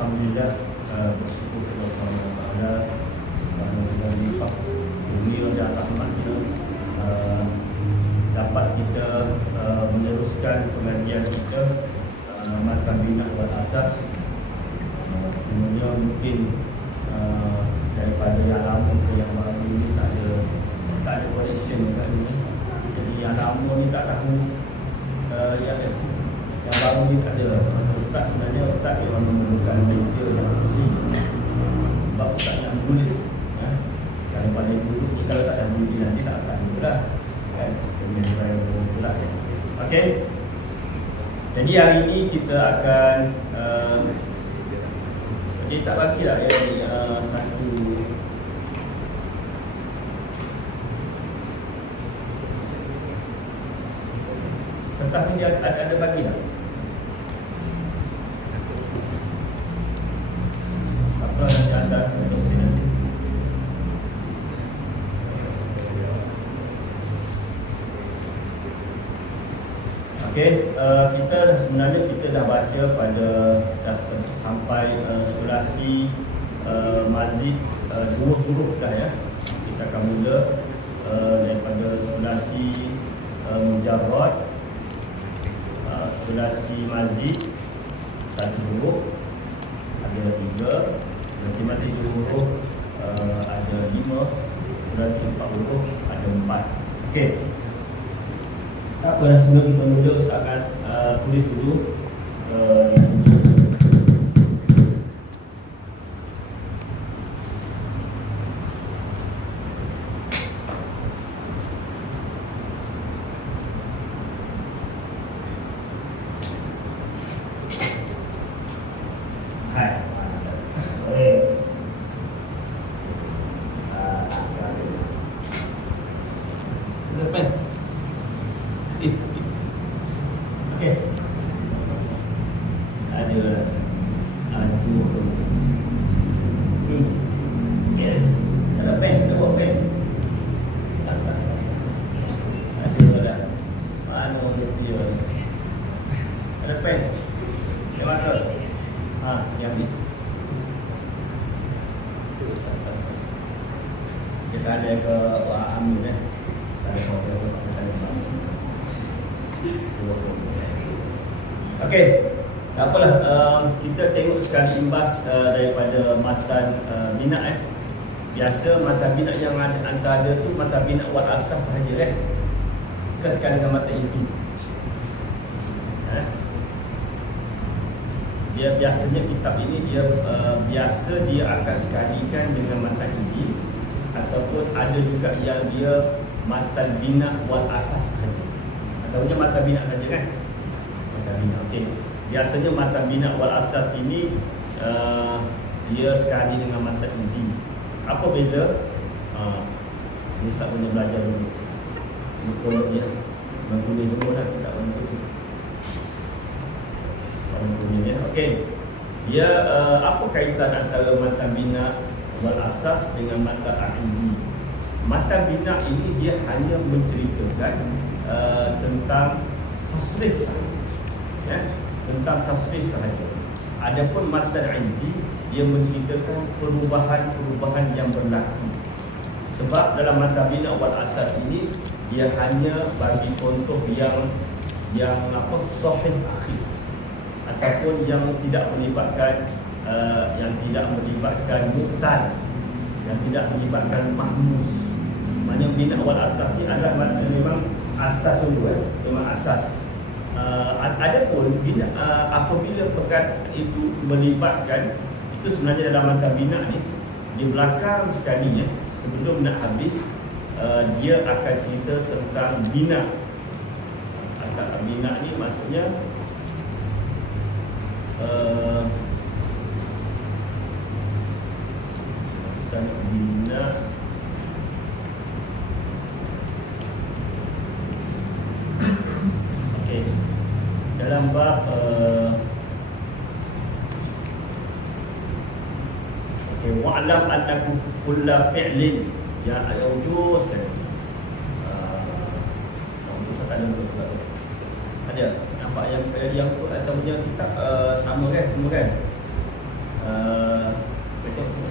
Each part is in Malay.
Alhamdulillah, bersyukur kepada Allah Subhanahu Wa Taala kerana lipat bumi dan rahmatnya dapat kita meneruskan pengajian kita matan bina wal asas. Sebenarnya mungkin daripada yang lama ke yang baru ni tak ada connection dekat ni. Jadi yang lama ni tak tahu yang baru ni tak ada. Ustaz sebenarnya Ustaz yang memerlukan media yang khusus sebab Ustaz yang menulis kalau pada dulu ni kalau tak ada media nanti tak akan juga kan itulah. Okey, jadi hari ini kita akan tak bagilah satu kertas ni dia ada bagi tak? Apa nanti anda terus nanti. Okey, sebenarnya kita dah baca dah sampai sulasi mazid dua huruf dah ya. Kita akan mula daripada sulasi mujarrad, sulasi mazid satu huruf ada 3, sulasi mazid dua huruf ada 5, sulasi 4 huruf ada 4. Okey. Tak apa, sebelum kita mula Ustaz akan tulis dulu tak apalah, kita tengok sekali imbas daripada matan bina. Biasa matan bina yang ada tu matan bina wal asas sahaja bukan sekali dengan matan inti. Dia biasanya kitab ini biasa dia akan sekalikan dengan matan inti, ataupun ada juga yang dia matan bina wal asas sahaja. Ataupun matan bina saja kan? Matan bina, okey. Biasanya matan bina wal asas ini dia sekali dengan matan inti. Apa beza? Ini tak boleh belajar dulu. Muka dia menggunakan dulu dah, tak menggunakan. Okey. Dia apa kaitan antara matan bina wal asas dengan matan inti? Matan bina ini dia hanya menceritakan tentang tasrif sahaja. Tentang tasrif sahaja. Adapun matan inti dia menceritakan perubahan-perubahan yang berlaku. Sebab dalam matan bina wal asas ini dia hanya bagi contoh yang sahih akhir, ataupun yang tidak melibatkan muqtan, yang tidak melibatkan mahmus. Maknanya bina wal asas ni adalah memang asas dulu memang asas. Adapun apabila perkara itu melibatkan, itu sebenarnya dalam matan bina ni di belakang sekali sebelum nak habis dia akan cerita tentang bina. Bina ni maksudnya bina dalam bab wa'lam annakum kullu fi'lin yang ada ujung sekali. Ada nampak yang atau punya kitab sama kan, semua kan? Baca sini.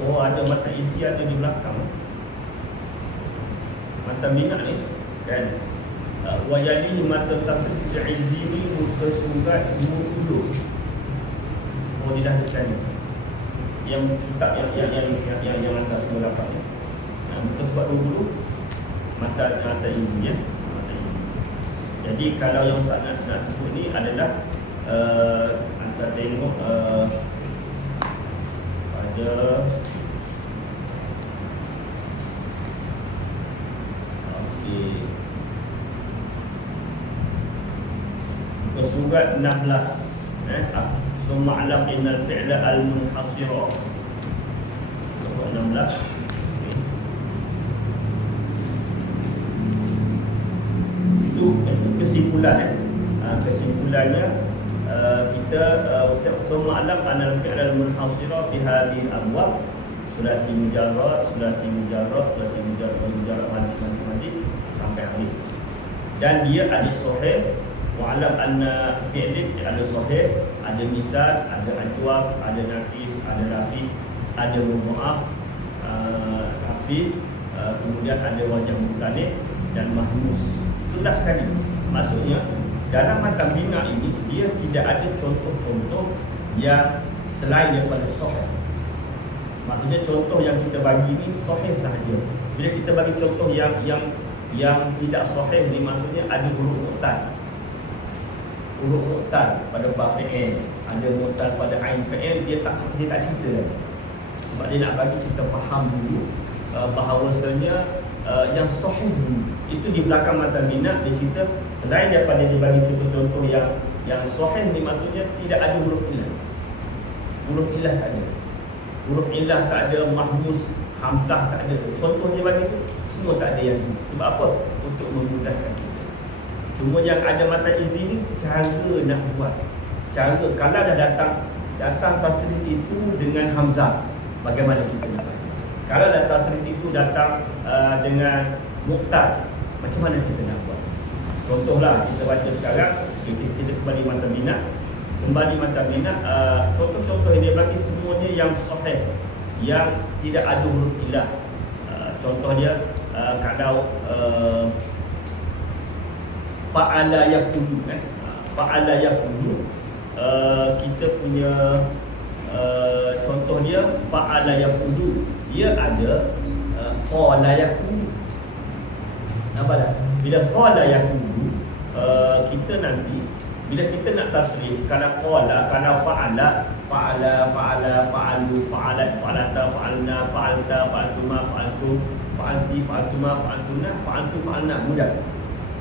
Oh, ada mata isi ada di belakang. Mata minat ni kan. Wajali mata tasrif izini mutasurat mulu. Oh, dia dah desain. Yang kitab yang mata semua dapat ni. Mutasurat 20 mata ini ya. Mata ini. Jadi kalau yang Ustaz nak sebut ni adalah antara tengok pada surat 16 summa alam innal fi'la al-munhasira surat 16 itu kesimpulan kesimpulannya kita ucap summa alam annal fi'la al-munhasira fi hadhihi al-abwab sulasi mujarrad mati sampai habis dan dia ada sahih. Wa'alam anna fi'lin ada sahih, ada misal, ada ajwab, ada nafis, ada rafi, ada mudha'af, hafif, kemudian ada wajah mutanib dan mahmus. Jelas sekali. Maksudnya dalam matan bina ini dia tidak ada contoh-contoh yang selain daripada sahih. Maksudnya contoh yang kita bagi ni sahih sahaja. Bila kita bagi contoh yang tidak sahih ni maksudnya ada huruf mu'tal. Huruf mu'tal pada ba fi'il, ada mu'tal pada ain fi'il, dia tak cerita dah. Sebab dia nak bagi kita faham dulu bahawasanya yang sahih dulu. Itu di belakang matan minat dia cerita selain daripada dia bagi contoh-contoh yang sahih ni maksudnya tidak ada huruf ilah. Huruf ilah tak ada. Huruf ilah tak ada, mahmus, hamzah tak ada. Contoh dia bagi tu semua tak ada yang ini. Sebab apa? Untuk memudahkan kita. Cuma yang ada mata izin ni cara nak buat. Cara kalau dah datang tasrif itu dengan hamzah, bagaimana kita nak baca? Kalau dah tasrif itu datang dengan muqtad, macam mana kita nak buat? Contohlah kita baca sekarang, kita kembali mata minat. Contoh-contoh yang dia bagi semuanya yang sahih, yang tidak ada huruf ilah. Contoh dia kalau fa'ala yafulu kan, fa'ala yafulu, kita punya contoh dia fa'ala yafulu, dia ada qala yaqulu. Nampaklah bila qala yaqulu, kita nanti bila kita nak tasrif, kalau qala, kalau fa'ala, fa'alu, fa'alat, fa'alata, fa'alna, fa'alta, fa'altuma, fa'altum, fa'alti, fa'altuma, fa'altuna, fa'altu, fa'alna, mudah,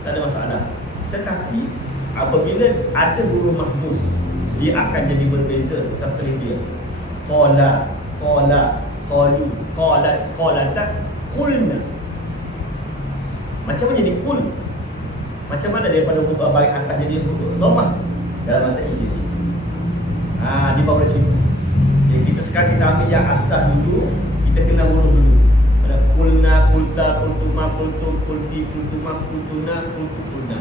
tak ada masalah. Tetapi apabila ada huruf mahmus, dia akan jadi berbeza tasrif dia. Qala qala, qalu, qalat, qalatat, qulna. Macam mana jadi qul? Macam mana daripada huruf baris atas jadi huruf dhammah dalam mata ini? Di bawah sini. Jadi kita sekarang kita ambil yang asal dulu, kita kena huruf dulu. Ada qulna, qulta, qultuma, qultum, qulti, qultuma, qultuna, qultuna.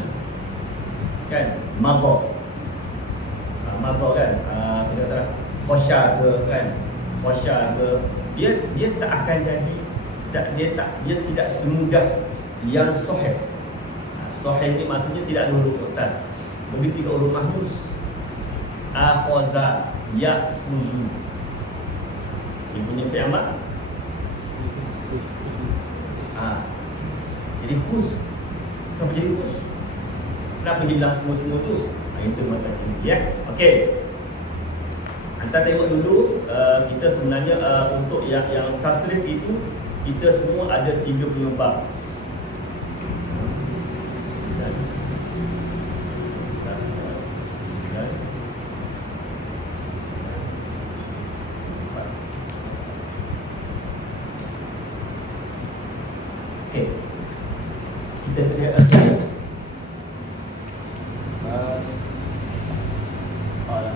Kan? Madha. Madha kan? Kita kata khosya ke kan? Khosya ke. Dia tak akan jadi, dia tidak semudah yang sahih. Sahih ni maksudnya tidak ada huruf utan. Begitu juga huruf mahfuz. Akhadha, ya'khudhu. Ini punya fi'il amr. Jadi khus. Kenapa jadi khus? Kenapa hilang semua-semua tu? Itu mata ini ya. Okey. Anda tengok dulu, kita sebenarnya untuk yang tasrif itu kita semua ada 30 bab. Okey. Kita lihat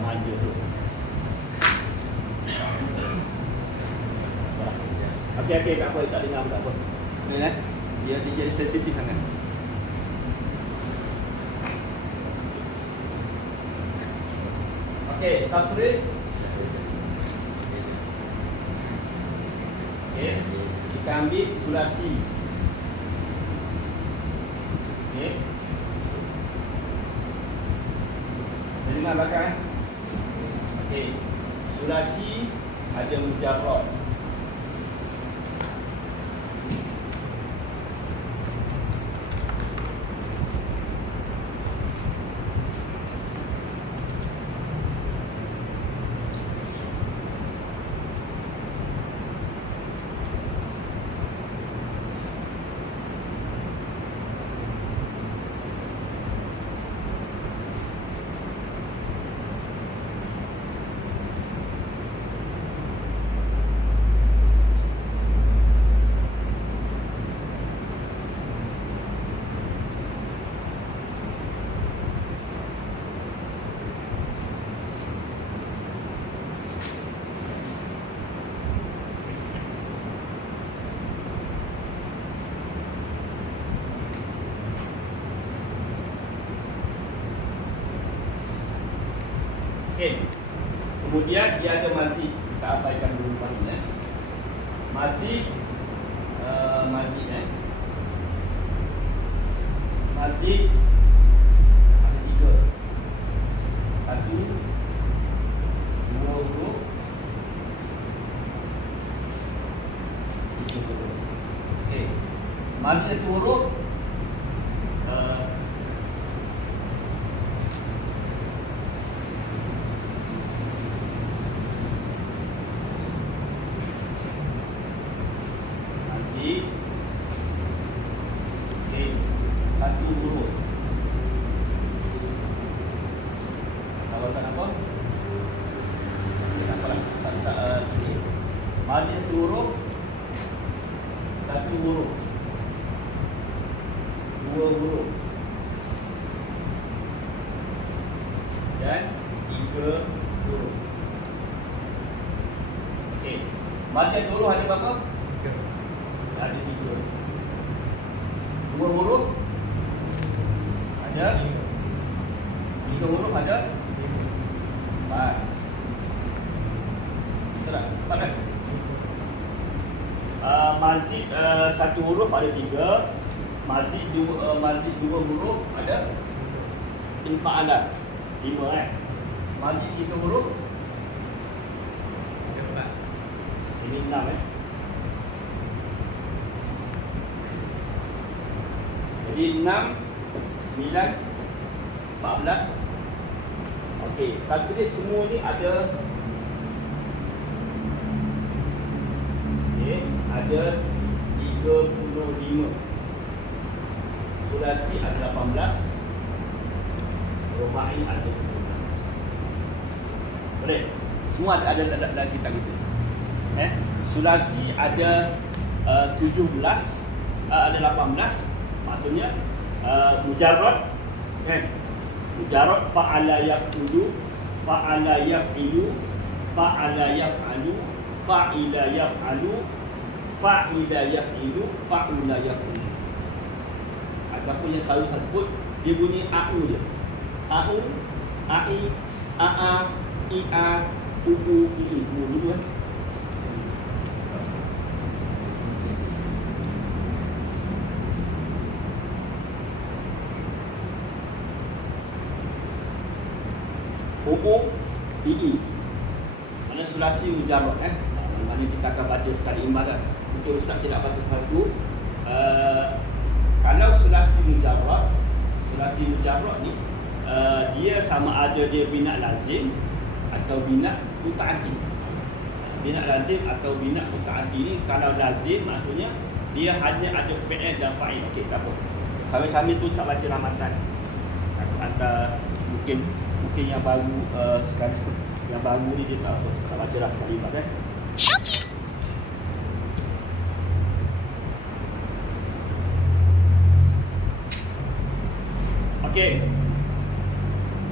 manja tu. Okey, tak apa, tak dengar tak apa. Ni dia jadi sensitif sangat. Okey, tasrif. Okey, kita ambil sulasi. Okey. Dengar belakang. Okey. Sulasi ada mujarrad. Okey. Kemudian dia ada mati. Kita abaikan dulu mati Mati mati Mati ada 3. 1 2 huruf. Okey. Mati satu huruf. Satu huruf. Kawasan apa? Tak apalah. Mari satu huruf. Satu huruf. Dua huruf. Dan 3 huruf. Okey. Mari satu huruf ada berapa? 3. Ada 3. Dua huruf ada 3 huruf ada 4. Betul tak? 4 kan? Mazid satu huruf ada 3. Mazid dua huruf ada infa'alat 5 kan? Mazid 3 huruf ada 4. Ini 6 Jadi 6, 9, 14. Okey, tasrif semua ni ada. Okey, ada 35. Sulasi ada 18. Rubai ada 17. Boleh? Semua ada dalam kitab kita. Sulasi ada 17, ada 18. Maksudnya mujarrad kan? Mujarrad fa'ala yaf'ulu, fa'ala yaf'ilu, fa'ala yaf'alu, fa'ila yaf'alu, fa'ila yaf'ilu, fa'ula yaf'ilu. Ataupun yang selalu saya sebut, dia bunyi AU je. AU, AI, AA, IA, UU, II. Dulu kan? UU, II. Mana sulasi mujarrad mana kita akan baca sekali imbalan. Untuk Ustaz tidak baca satu. Kalau sulasi mujarrad ni dia sama ada dia bina lazim atau bina mutaaddi. Bina lazim atau bina mutaaddi ni, kalau lazim maksudnya dia hanya ada fi'il dan fa'il. Okey, tak apa. Sambil-sambil tu Ustaz baca ramatan. Aku hantar mungkin yang baru sekali, yang baru ni dia tak apa. Ustaz bacalah sekali lepas Okey.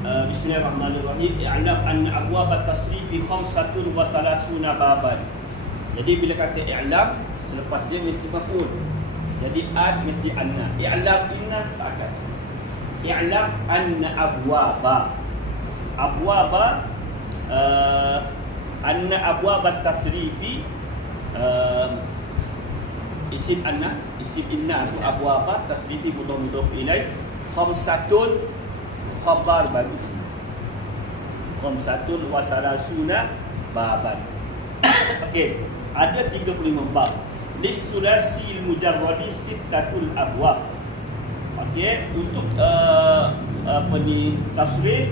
Bismillahirrahmanirrahim. I'lam anna abwab at-tasrif 35 baban. Jadi bila kata i'lam, selepas dia mesti maf'ul. Jadi ad mesti anna. I'lam inna tak akan. I'lam anna abwaba. Abwaba anna abwab at-tasrifi isim anna, isim inna tu abwaba tasrifi mudhaf ilaih. Khamsatun khabar baru. Khamsatun wa salasuna baban. Okey, ada 35 bab. Lis-sulasi mujarradi sittatul abwab. Okey, untuk tasrif,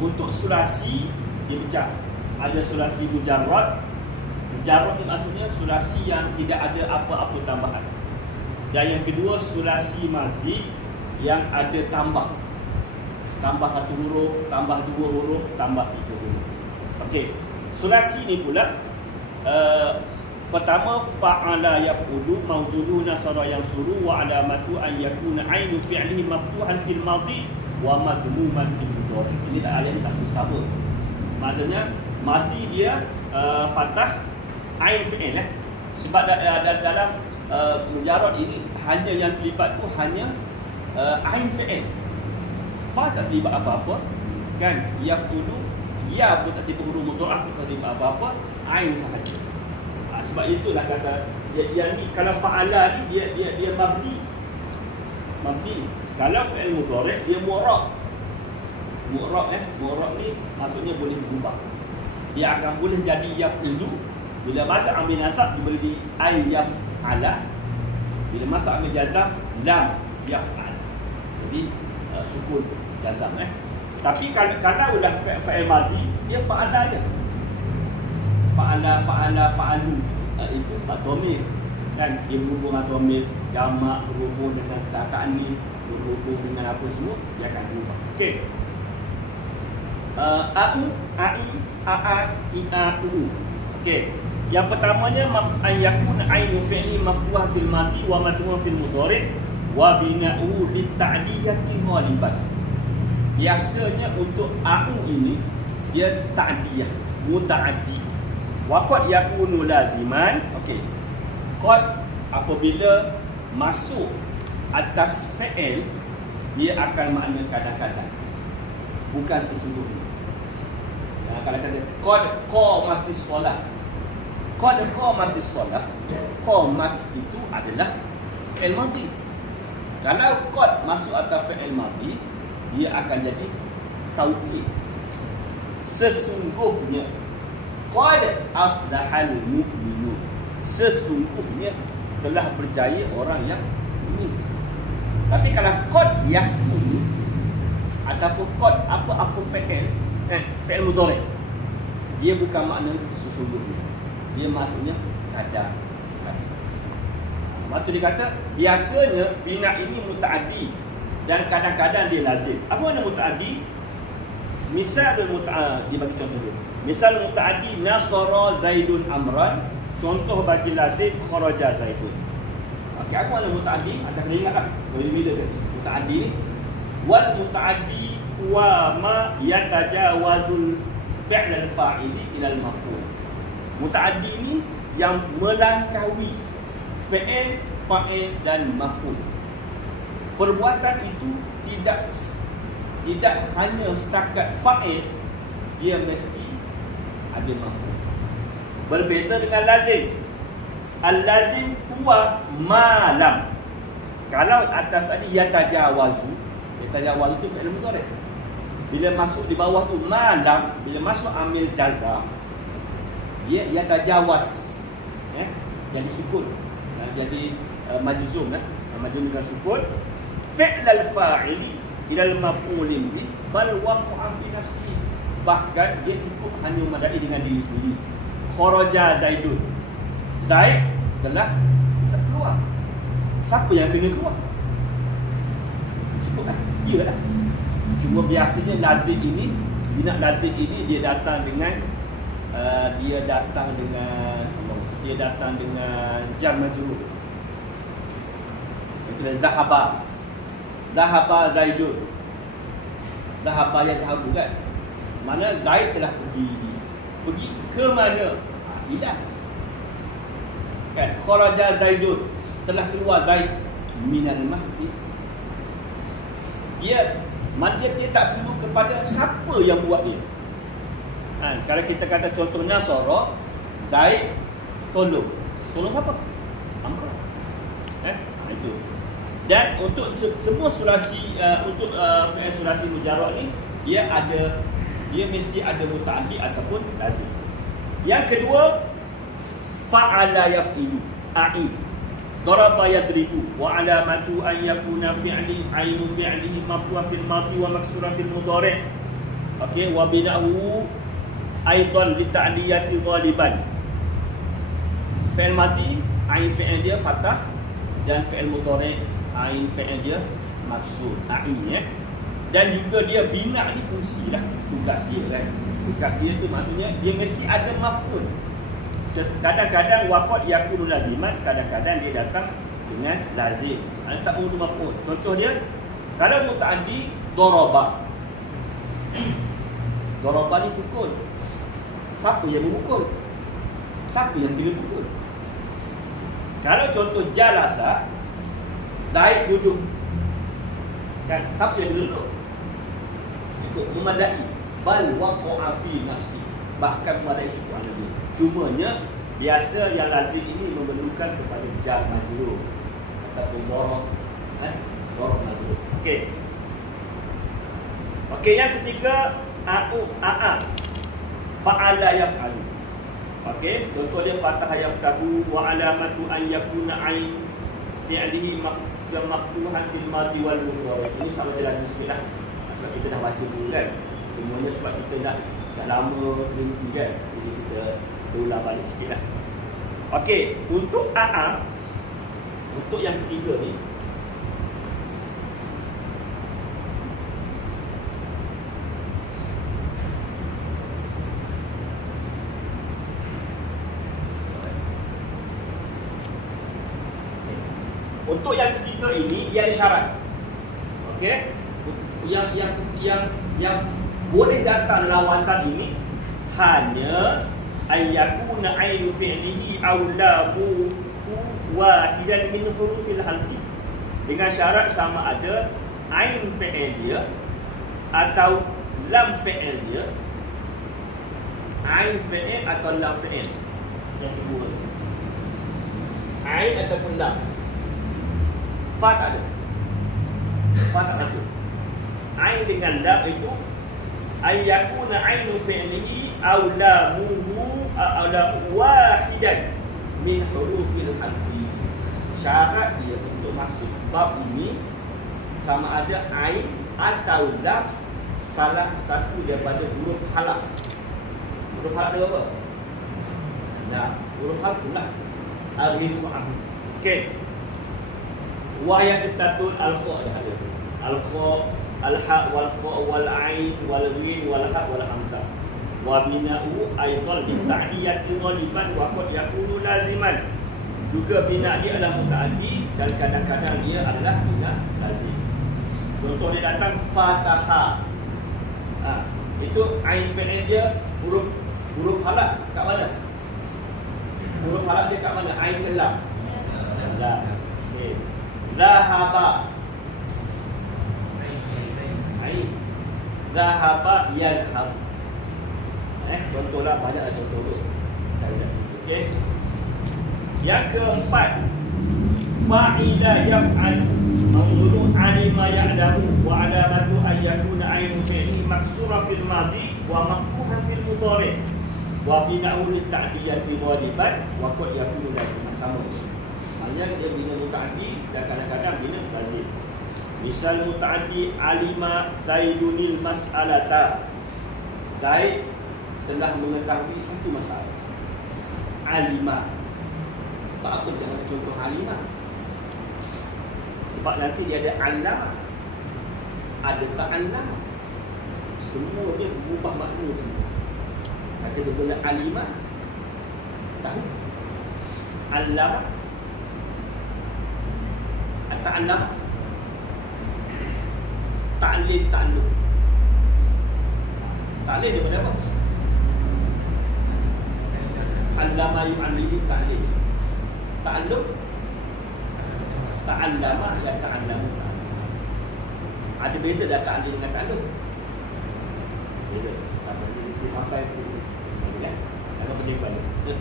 untuk sulasi dia pecah. Ada sulasi mujarrad. Mujarrad ni maksudnya sulasi yang tidak ada apa-apa tambahan. Dan yang kedua sulasi mazid yang ada tambah satu huruf, tambah dua huruf, tambah tiga huruf. Okey, sulasi ni pula pertama fa'ala yaf'ulu mawzulu nasara yang suruh wa alamatu an yakuna ainu fi'lihi maftuhan fil madhi wa madmuman fil mudhari. Ini tak ada, tak susah pun. Maksudnya madhi dia fathah ain fi'il sebab dalam mujarrad ini hanya yang terlibat tu hanya ain fi'il. Fa tak terlibat apa-apa kan? Yaf'ulu, ya pun tak terlibat huruf mudhari, pun tak terlibat apa-apa, ain sahaja. Sebab itulah kata yang ni kalau fa'ala ni dia mabni. Kalau fi'il mudhari dia mu'rab. Mu'rab ni maksudnya boleh berubah. Dia akan boleh jadi yaf'ulu. Bila masuk ambil nasab dia boleh jadi ay yaf'ala. Bila masuk ambil jazam lam yaf'al. Jadi sukun jazam Tapi kalau udah fa'il madhi dia fa'ala je. Fa'alu itu sebab dhamir kan, dia berhubung dengan dhamir jamak, berhubung dengan ta'anis, berhubung dengan apa semua, dia akan berubah. Okey. A'u, a'i, a'a, i'a, u'u. Okey. Yang pertamanya an yakun ainu fi'li maftuhah fil madhi wa madmuhah fil mudhari wa bina'u lit ta'diyati ghaliban. Biasanya untuk a'u ini dia ta'diyah, muta'addi. Wa qad yakunu laziman. Okey. Qad apabila masuk atas fi'il dia akan makna kadang-kadang, bukan sesungguhnya. Kalau kata qad qamatis solah, qad qamatis solah, qamat itu adalah fi'il madhi. Kalau qad masuk atas fi'il madhi dia akan jadi taukid. Sesungguhnya qad aflahal mu'minun, sesungguhnya telah berjaya orang yang mukmin. Tapi kalau qad yakun ataupun qad apa-apa fi'il mudhari, dia bukan makna sesungguhnya, dia maksudnya kadang. Maksud dia kata biasanya bina ini mutaaddi dan kadang-kadang dia lazim. Apa makna mutaaddi? Misalul muta'addi, dia bagi contoh dia. Misalul muta'addi nasara Zaidun amran. Contoh bagi lazim kharaja Zaidun. Okey, apa makna muta'addi? Anda kena ingatlah. Bila kan muta'addi ni. Wal muta'addi huwa ma yatajawazul fi'l al-fa'ili ila al-maf'ul. Muta'addi ni yang melampaui fi'il, fa'il dan maf'ul. Perbuatan itu tidak hanya setakat fa'il, dia mesti ada maf'ul. Berbeza dengan lazim. Al-lazim huwa ma lam. Kalau atas tadi yatajawazu, yatajawazu itu fi'il mudhari'. Bila masuk di bawah tu ma lam, bila masuk amil jazam, dia yatajawaz, jadi sukun, jadi majzum, majzum dengan sukun. Fi'l al-fa'ili ila al-maf'ulin bi bal waqa'a fi nafsihi. Bahkan dia cukup hanya memadai dengan diri sendiri. Kharaja Zaidun. Zaid telah keluar. Siapa yang kena keluar? Cukup lah. Dia lah. Cuma biasanya lazim ini, bina lazim ini dia datang dengan jar majrur. Contohnya Zahaba Zaidun. Zahaba ya zahabu kan? Mana Zaid telah pergi ke mana? Tidak. Kan? Kharaja Zaidun, telah keluar Zaid minal masjid. Dia tak perlu kepada siapa yang buat dia. Kalau kita kata contoh Nasara, Zaid tolong siapa? Amr. Itu. Dan untuk semua sulasi, untuk fi'il sulasi mujarrad ni, dia mesti ada muta'addi ataupun lazim. Yang kedua, fa'ala yaf'ilu, a'i. Daraba yadribu wa alamatu an yakuna fi'li ainu fi'lihi maftuha fil madhi wa maksura fil mudhari'. Okey, wa bina'u aidan li ta'liyati ghaliban. Fi'il madhi ain fi'il dia fathah, dan fi'il mudhari' ain fi'il dia maksur, ain. Dan juga dia bina ni fungsi lah, tugas dia kan. Tugas dia tu maksudnya dia mesti ada maf'ul. Kadang-kadang waqad yakunu laziman, kadang-kadang dia datang dengan lazim. Tak perlu maf'ul. Contoh dia, kalau muta'addi daraba. Daraba ni pukul. Siapa yang memukul? Siapa yang bila pukul? Kalau contoh jalasa, Zaid duduk. Kan siapa yang duduk? Cukup memadai. Bal waqa'a fi nafsi. Bahkan memadai cukup ada dia. Cumanya biasa yang lazim ini memerlukan kepada jar majrur ataupun dzaraf, dzaraf majrur. Okey, yang ketiga fa'ala yaf'alu. Okey, contoh dia fathah yaftahu wa alamatu an yakuna ain fi'lihi maftuhan fil madhi wal mudhari'. Ini sama jalan sikit lah. Sebab kita dah baca dulu kan. Semuanya sebab kita dah lama terhenti kan. Jadi kita ulang balik sikit lah. Okey, untuk untuk yang ketiga ni, untuk yang ketiga ini dia ada syarat. Okey, yang boleh datang lawatan ini hanya ayyakuna ainu fi'lihi aw lamu wahidan min hurufil halqi, dengan syarat sama ada ain fi'il dia atau lam fi'il dia, ain fi'il atau lam fi'il. Yang kedua, ain ataupun lam. Fa tak ada. Fa tak masuk. Ain dengan lam itu ayyakuna ainu fi'lihi aw lamuhu aw la wahidan min hurufil halqi. Syarat dia untuk masuk bab ini sama ada ain atau lam salah satu daripada huruf halaq. Huruf halaq dia apa? Nah, huruf halaq pula alif wa am. Okey. Wa ya kitatun al-kha dah ada. Al-kha al-ha wal kha wal ain wal ghin wal ha wal hamzah. Wa bina'u aidan bi ta'diyati ghaliban wa qad yakunu laziman. Juga bina dia adalah mutaaddi dan kadang-kadang dia adalah bina lazim. Contoh dia datang fataha. Itu ain fi'il dia huruf halak kat mana? Huruf halak dia kat mana? Ain ke lam? Lam. Okey. Zahaba. Ain. Zahaba yadhhab. Contohlah, banyaklah contoh tu. Saya dah sebut. Okey. Yang keempat, fa'ila yaf'al mawdu'u alima ya'lamu wa alamatu an yakuna ainu fi'li maksura fil madhi wa maftuhan fil mudhari' wa bina'u lit ta'diyati ghaliban wa qad yakunu laziman. Sama. Maknanya dia bina mutaaddi dan kadang-kadang bina lazim. Misal mutaaddi alima zaidunil mas'alata. Zaid telah mengetahui satu masalah. Alima. Sebab apa dia ada contoh alima? Sebab nanti dia ada alama, ada ta'allama. Semua dia berubah makna semua. Kata dia guna alima, tahu. Allama, ta'allama. Ta'lim, ta'allum. Ta'lim dia pada apa? Allama yu'allimu ta'lim. Ta'allum, ta'allama dan ta'allamu. Ada beza dah ta'lim dengan ta'allum. Beza. Dia sampai ke ya. Kalau pendepan dia.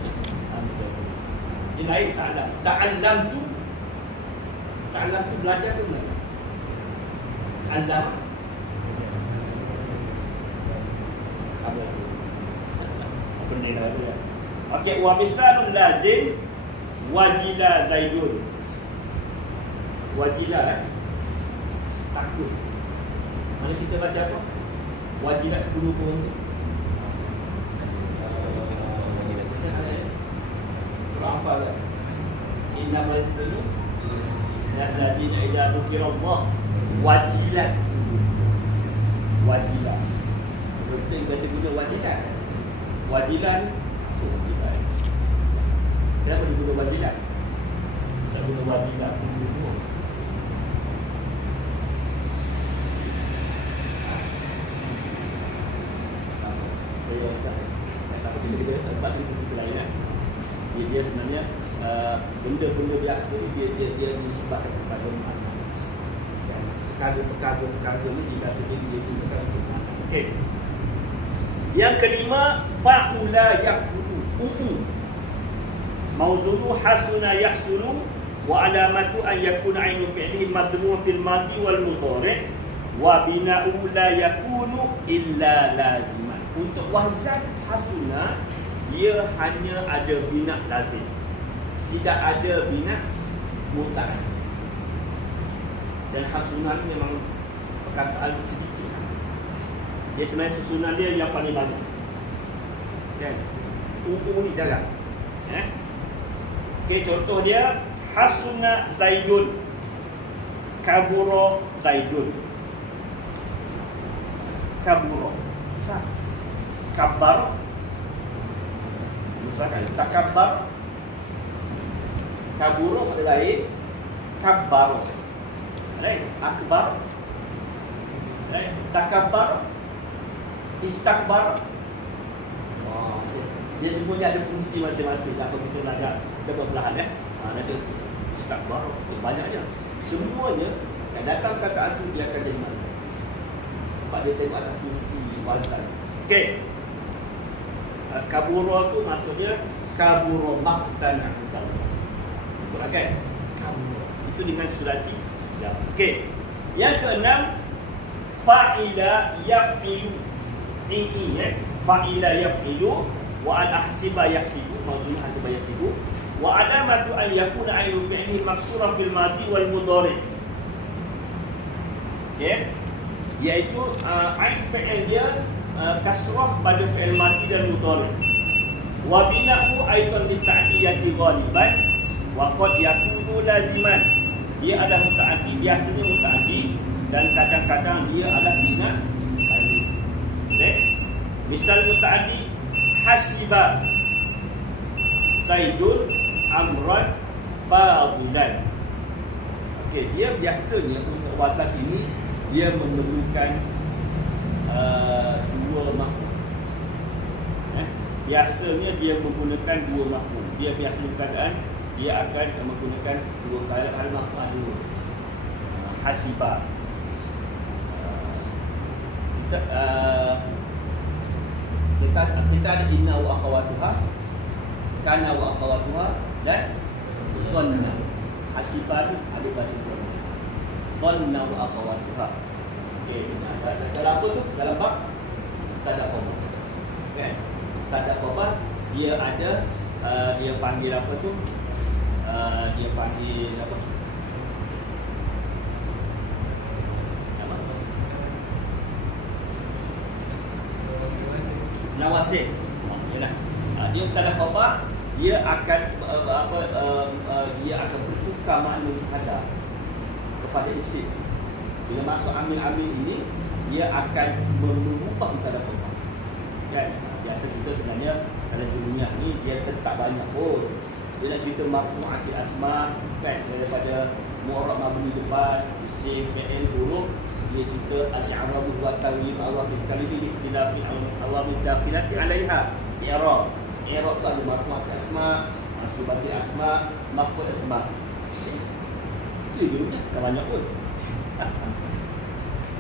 Dia lain ta'allam. Ta'allam tu belajar tu mana? Allam. Apa tu? Benda tu ya. Okey, wa misalun lazim wajila zaidun. Wajila takut. Mana kita baca apa? Wajilat qulubuhum. Surah Al-Fatiha. Innamal qulub alladzina idza dzukirallah wajilat. Wajilat. Terus kita baca guna wajilat. Wajilan wajilat. Kenapa diguna wajilat? Tak guna wajilat dulu. Kita tempat di sisi lain. Dia sebenarnya benda-benda biasa dia disebabkan kepada manas. Perkara-perkara ni biasanya dia gunakan untuk manas. Okey. Yang kelima, fa'ula yaf'ulu. Mawdu'u hasuna yahsulu wa alamatu an yakuna ainu fi'lihi madmum fil madhi wal mudhari' wa bina'u la yakunu illa laziman. Untuk wazan hasuna, dia hanya ada bina lazim, tidak ada bina muta'addi. Dan hasuna memang perkataan sedikit. Dia sebenarnya susunan dia yang paling banyak. Kan? Ni jarang. Okey, contoh dia hasuna zaidun, kabura zaidun. Kabura. Besar. Kabar. Misalkan takabbar. Kabura pada lain. Kabbar. Lain. Akbar. Lain. Takabbar. Istakbar. Dia semuanya ada fungsi masing-masing. Apa kita belajar berbelahan nanti istakbar banyaknya. Semuanya yang datang kata itu dia akan jadi mana? Sebab dia tengok ada fungsi wazan. Okey. Kabura tu maksudnya kabura maqtan Allah. Okey. Kabura. Itu dengan sulasi. Ya. Okey. Yang keenam, fa'ila yaf'ilu. Fa'ila yaf'ilu wa al-ahsiba yahsibu, maksudnya ahsiba yahsibu, wa alamatu an yakuna ainu fi'lihi maksura fil madhi wal mudhari'. Okey. Iaitu ain fi'il dia kasrah pada fi'il madhi dan mudhari'. Wa bina'u aidan bi ta'diyati ghaliban wa qad yakunu laziman. Dia ada mutaaddi, biasanya mutaaddi dan kadang-kadang dia adalah binat lazim. Okay? Misal mutaaddi hasiba Zaidun amran fadilan. Okey, dia biasanya untuk wazan ini dia memerlukan dua maf'ul. Biasanya dia menggunakan dua maf'ul. Dia biasanya keadaan dia akan menggunakan dua kali maf'ul dulu. Hasiba. Kita ada inna wa akhawatuha, kana wa akhawatuha dan zanna. Hasiba tu ada pada zanna. Zanna wa akhawatuha. Okey, dalam apa tu? Dalam bab tada khabar. Kan? Tada khabar dia ada dia panggil apa tu? Dia panggil apa? Nawasih. Yalah. Dia tada khabar, dia akan dia akan bertukar makna tada kepada isim. Bila masuk amil-amil ini, dia akan mengubah tada khabar. Kan? Biasa kita sebenarnya kalau jurumiyah ni dia tak banyak pun. Dia nak cerita marfu'atil asma, kan, daripada mu'rab mabni depan, isim, fi'il, huruf. Dia cerita al-i'rab wa tawil awamil kalimi ikhtilafi awamil dakhilati 'alaiha. I'rab tu ada marfu'atil asma, mansubatil asma, maf'ul asma. Itu jurumiyah tak banyak pun.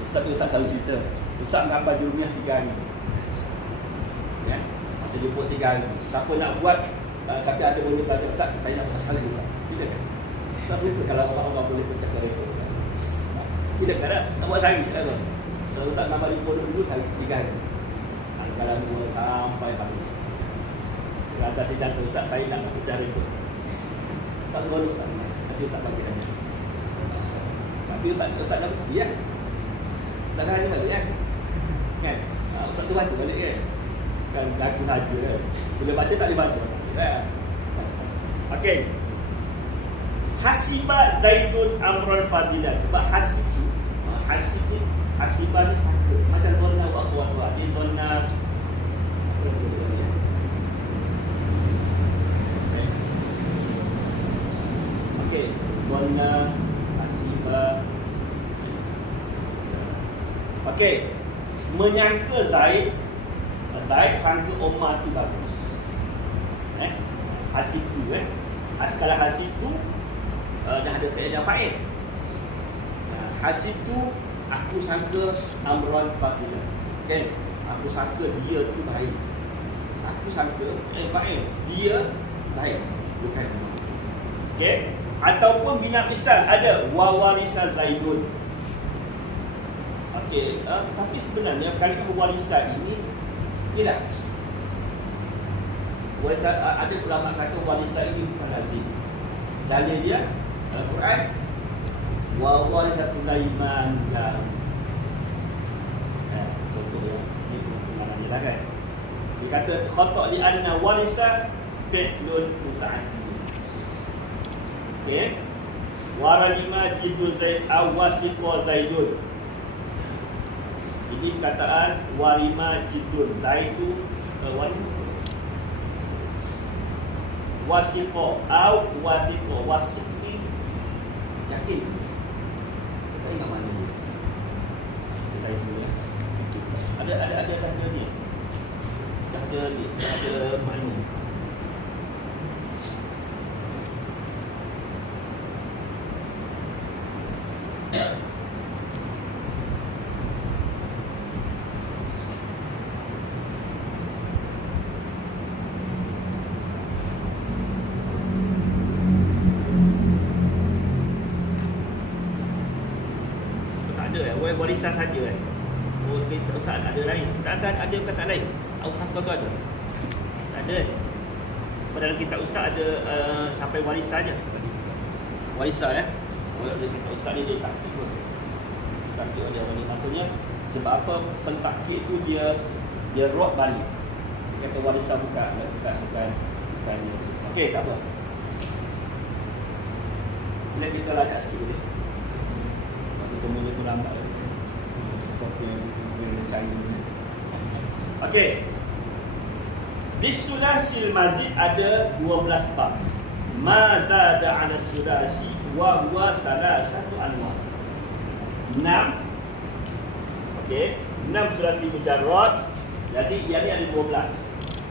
Ustaz selalu cerita, Ustaz mengambil jurumiyah 3 hari. Ya, masa jemput 3 hari. Siapa nak buat tapi ada benda belajar Ustaz, saya nak buat sekali Ustaz. Silakan. Ustaz suka kalau orang-orang boleh pecah kereta Ustaz. Silakan nak buat sehari kan. Kalau Ustaz nak balik pondok dulu sehari 3 hari. Jalan dua sampai habis. Kata sidang tu Ustaz, saya nak pecah kereta. Ustaz suruh dulu Ustaz. Nanti Ustaz bagi tanya. Tapi Ustaz dah pergi kan. Ustaz dah hanya balik kan. Kan? Ustaz tu baca balik kan. Kan lagu saja kan. Bila baca tak boleh baca. Okey. Hasiba Zaidun amran fadilan. Sebab hasib ni hasiba ni sangka. Macam donna wa akhwatuha. Dia donna okey. Donna hasiba. Okey. Menyangka Zaid sangka Umar tu bagus. Hasib tu kalau hasib tu dah ada fi'il dan fa'il. Hasib tu aku sangka amran fadilan. Kan? Aku sangka dia tu baik. Aku sangka fa'il dia baik. Bukan. Okey? Ataupun bila misal ada wa warisa Zaidun. Okey, tapi sebenarnya kalimah warisa ini tidak. Ada ulama kata warisa ini bukan lazim. Dalil dia Al-Quran wa warisa Sulaiman dan contohnya ini pengertian dia lah kan. Dia kata khata' li anna warisa fi'lun muta'addi. Okey. Waralima jiddu Zaid awasiqa Zaidun. Ini perkataan warima jiddun Zaidun wasiqo au wadiqo. Wasiq ni yakin. Kita ingat mana ni? Kita cari dulu ya. Ada ni. Dah ada makna. Warisan saja kan. Oh, kita Ustaz ada lain. Tak ada kata lain. Ausaf tu ada. Tak ada. Dalam kitab Ustaz ada sampai waris saja. Warisa ya. Kalau kitab Ustaz ni dia tahqiq pun. Tahqiq dia ni maksudnya sebab apa pentahqiq tu dia rot balik. Dia kata warisa bukan. Okey, tak apa. Bila kita lajak sikit boleh. Mula tu lambat. Kopi yang kita cari. Okey. Bisulasil mazid ada 12 bab. Ma zada 'ala sulasi wa huwa salasatu anwa. 6. Okey, 6 sulasi mujarrad. Jadi yang ni ada 12.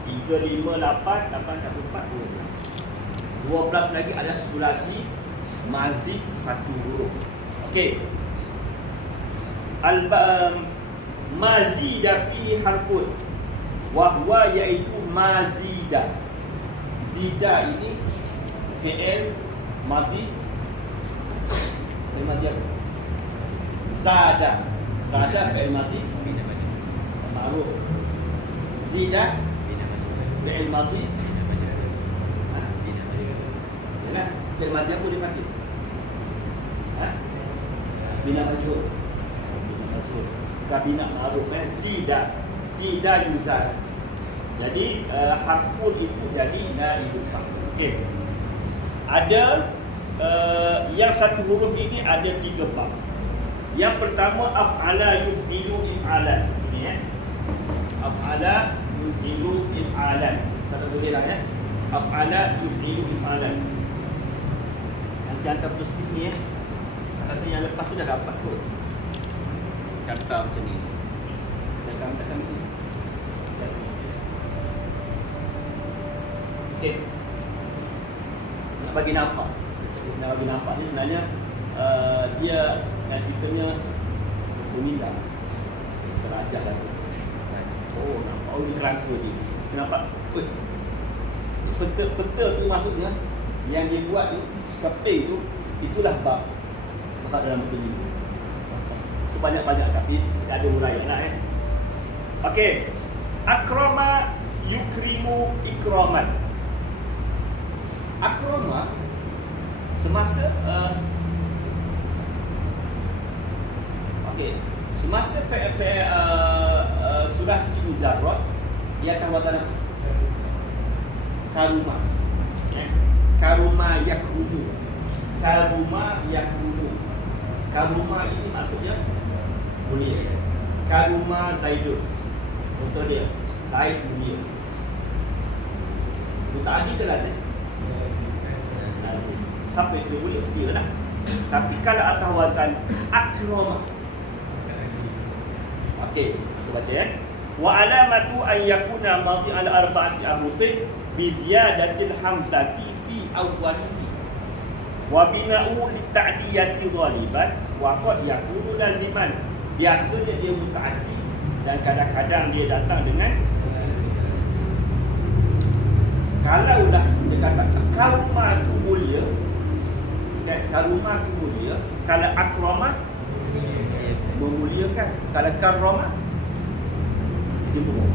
3, 5, 8, 8, 4, 12. 12 lagi ada sulasi mazid satu huruf. Okey. Mazida fi harfun wa huwa iaitu mazida. Zida ini fi'il madhi. Fi'il madhi apa? Zada. Zada fi'il madhi ma'ruf. Zida fi'il madhi. Yalah, fi'il madhi apa dia pakai? Bina majhul. Bina ma'ruf Zida yuzad. Jadi harful itu jadi naibul fa'il. Okey. Ada yang satu huruf ini ada 3 bab. Yang pertama af'ala yuf'ilu if'alan. Ini ya. Af'ala yuf'ilu if'alan. Satu boleh lah ya. Af'ala yuf'ilu if'alan. Nanti hantar terus ni ya. Nanti yang lepas tu dah dapat kot. Contoh macam ni. Tekan ni. Okey. Nak bagi nampak ni sebenarnya dia yang ceritanya Unila Raja lah. Oh nampak. Oh ni kerangka dia. Nampak? Peta tu maksudnya yang dia buat tu, keping tu, itulah bab dalam buku ni. Sebanyak-banyak tapi ada huraian lah Okey. Akrama yukrimu ikraman. Akrama semasa okey, semasa sulasi mujarrad dia akan wazan apa? Karuma. Karuma yakrumu. Karuma yakrumu. Karuma ini maksudnya mulia. Karuma Zaidun. Contoh dia, Zaid mulia. Muta'addi ke lazim? Siapa yang dia mulia? Dia lah. Tapi kalau atas wazan akrama. Okey, kita baca ya. Wa alamatu an yakuna madhi ala arba'ati ahrufin bi ziyadatil hamzati fi awwalihi. Wa bina'u lita'diyati ghaliban wa qad yakunu laziman. Biasanya dia muta'addi dan kadang-kadang dia datang dengan kalau dah dia kata karuma tu mulia, karuma tu mulia, kalau akrama memuliakan, kalau karama dia bohong.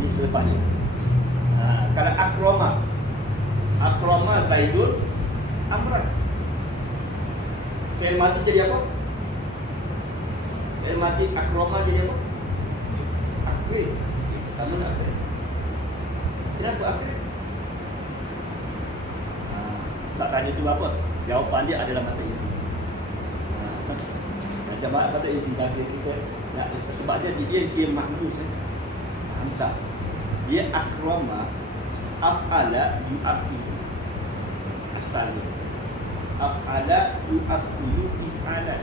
Ini selepas ni. Kalau akrama Zaidun amran. Fi'il madhi jadi apa? Fi'il madhi akrama jadi apa? Akrim. Kamu nak akrim? Kenapa akrim? Ustaz tanya tu apa? Jawapan dia adalah mata isi. Jemaah mata isi bagi kita nak, sebab dia mahmus. Faham tak? Dia akrama af'ala yu'afilu. Asalnya af'ala yu'afilu if'alan.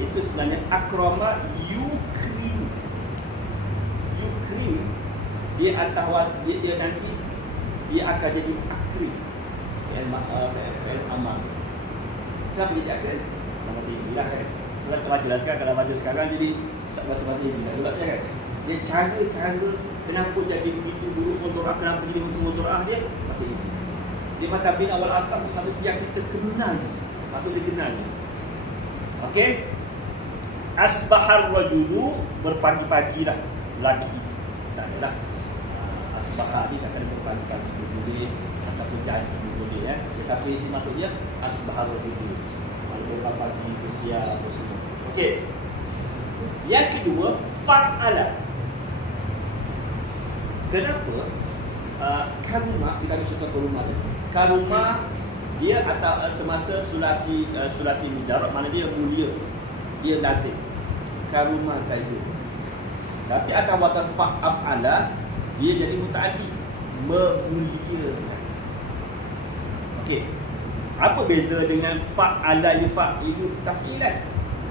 Itu sebenarnya akrama yukrim. Yukrim dia atas dia nanti dia akan jadi akrim. Fi'il amal. Kenapa jadi akrim? Nama tinggi lah kan. Kita baca lah sekarang. Kalau baca sekarang jadi baca-baca ini lah kan. Dia cara kenapa jadi begitu buruk motorah, kenapa jadi motorah dia mata ini. Dia mata bin awal asas maksud yang kita kenal. Maksud dia kenal. Okey. Asbahar rajulu berpagi-pagilah lagi. Tak adalah. Asbahar ni akan berpagi-pagi boleh ataupun jadi boleh ya. Tetapi maksud dia asbahar rajulu. Kalau pagi bersiap semua. Okey. Yang kedua, fa'ala. Kenapa karuma, kita contoh karuma ni. Karuma dia atau semasa sulati mujarrad, mana dia mulia, dia lazim. Karuma Zaidun. Tapi akan watan fa'ala, dia jadi mutaaddi, memuliakan. Okey. Apa beza dengan fa'ala yufa'ilu taf'ilan?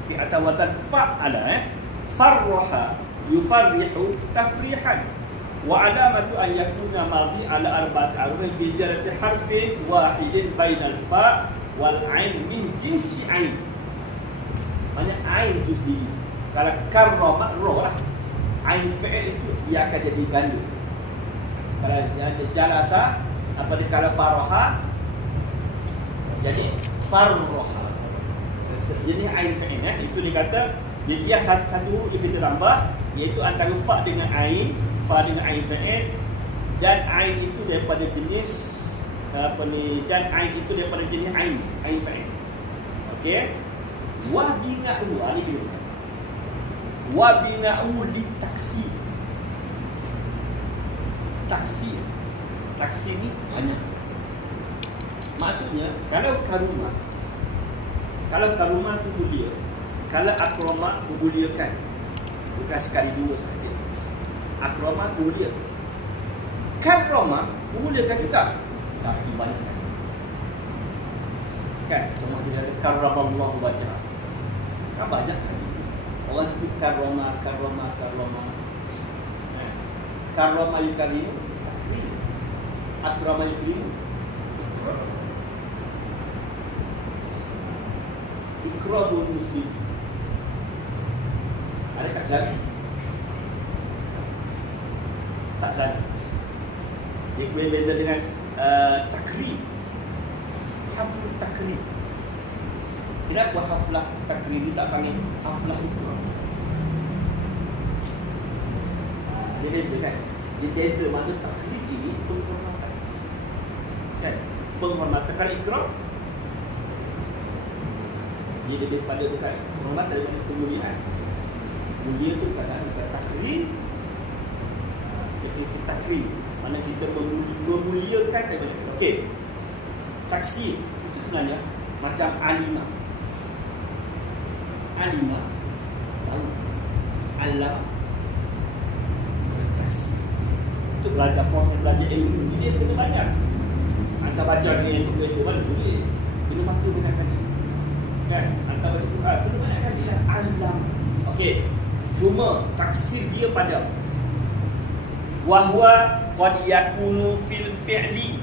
Okey, atau watan fa'ala farraha yufarrihu tafrihan. Wa alamatu an yakuna madhi ala arba'ati arufin bi ziyadati harfin wahidin bainal fa' wal 'ain min jinsi 'ain. Maksudnya 'ain itu sendiri. Kalau karrama ra lah. 'Ain fi'il itu dia akan jadi ganda. Kalau jalasa apa dia, kalau faraha jadi farraha. Jadi 'ain fi'il itu dikata dia satu huruf dia kita tambah, iaitu antara fa dengan 'ain. Fa dengan ain fa'il, dan ain itu daripada jenis dan ain itu daripada jenis ain fa'il. Okey. Wa bina'u, ni kita bukan. Wa bina'u li taksi. Taksi ni banyak. Maksudnya kalau karuma tu mulia, kalau akrama memuliakan, bukan sekali dua sahaja. Akrama mulia, karrama memuliakan juga, tapi banyak kan? Cuma kita ada karramallahu wajhah, kan banyak kan? Orang sebut karrama. Karrama yukarimu takrim, akrama yukarimu ikramul muslim. Adakah lagi? Tak salah. Dia beza dengan takrim. Haflah takrim. Kenapa haflah takrim ni tak panggil haflah ikram? Dia beza kan? Dia beza maksud takrim ini penghormatan. Kan? Penghormatan. Kalau ikram, dia lebih pada bukan penghormatan daripada kemuliaan. Mulia tu bukan takrim. Kita takrim, mana kita memuliakan daripada. Okey. Taksir itu sebenarnya macam alima. Tahu. Alam. Taksir. Itu proses belajar ilmu. Dia kena banyak. Anda baca ni esok mana boleh. Kena baca banyak kali. Kan? Anda baca Quran kena banyak kali lah. Alam. Okey. Cuma taksir dia pada wahwa qad yakunu fil fi'li.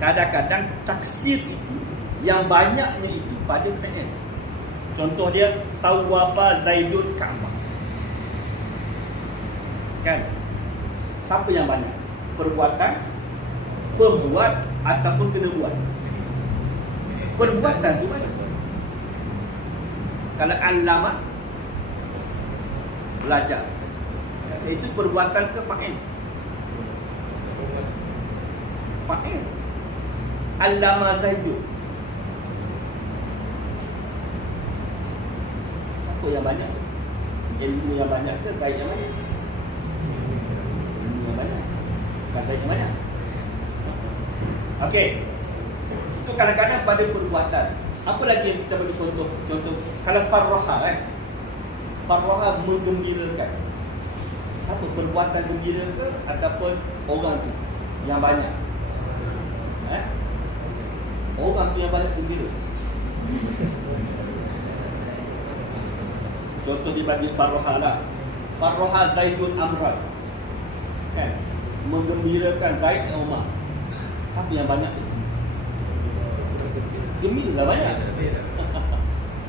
Kadang-kadang taksir itu yang banyaknya itu pada fi'il. Contoh dia tawafa Zaidun Ka'bah. Kan? Siapa yang banyak? Perbuatan, pembuat ataupun kena buat. Perbuatan tu banyak. Kalau allama belajar, itu perbuatan ke fa'il? Fa'il. Allama Zaidun. Siapa yang banyak? Ilmu yang banyak ke Zaid yang banyak? Ilmu yang banyak. Bukan Zaid yang banyak. Okey. Itu kadang-kadang pada perbuatan. Apa lagi yang kita bagi contoh? Contoh kalau farraha kan? Farraha menggembirakan. Siapa perbuatan gembira ke ataupun orang tu yang banyak? Orang tu yang banyak gembira. Contoh dibagi farraha lah. Farraha Zaidun Amran. Kan? Menggembirakan Zaid dan Umar. Siapa yang banyak tu? Gembira banyak.